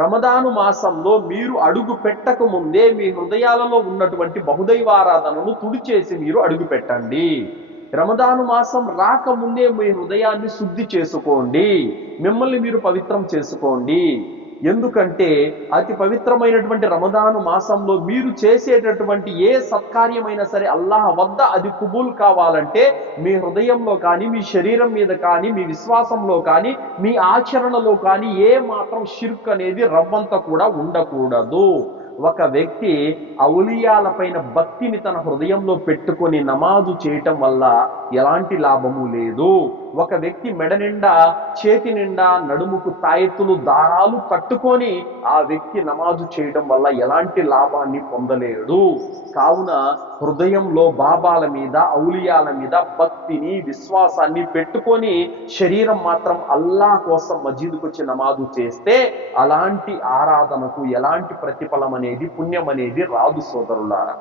రమదాను మాసంలో మీరు అడుగు పెట్టక ముందే మీ హృదయాలలో ఉన్నటువంటి బహుదైవారాధనను తుడిచేసి మీరు అడుగు పెట్టండి. రమదాను మాసం రాకముందే మీ హృదయాన్ని శుద్ధి చేసుకోండి, మిమ్మల్ని మీరు పవిత్రం చేసుకోండి. ఎందుకంటే అతి పవిత్రమైనటువంటి రమదాను మాసంలో మీరు చేసేటటువంటి ఏ సత్కార్యమైనా సరే అల్లాహ్ వద్ద అది కుబూల్ కావాలంటే మీ హృదయంలో కానీ, మీ శరీరం మీద కానీ, మీ విశ్వాసంలో కానీ, మీ ఆచరణలో కానీ ఏ మాత్రం షిర్క్ అనేది రవ్వంత కూడా ఉండకూడదు. ఒక వ్యక్తి ఔలియాల పైన భక్తిని తన హృదయంలో పెట్టుకొని నమాజు చేయటం వల్ల ఎలాంటి లాభము లేదు. ఒక వ్యక్తి మెడ నిండా, చేతి నిండా, నడుముకు తాయెత్తులు, దారాలు కట్టుకొని ఆ వ్యక్తి నమాజు చేయడం వల్ల ఎలాంటి లాభాన్ని పొందలేడు. కావున హృదయంలో బాబాల మీద, ఔలియాల మీద భక్తిని, విశ్వాసాన్ని పెట్టుకొని శరీరం మాత్రం అల్లా కోసం మసీదుకు వచ్చి నమాజు చేస్తే అలాంటి ఆరాధనకు ఎలాంటి ప్రతిఫలం అనేది, పుణ్యం అనేది రాదు సోదరులారా.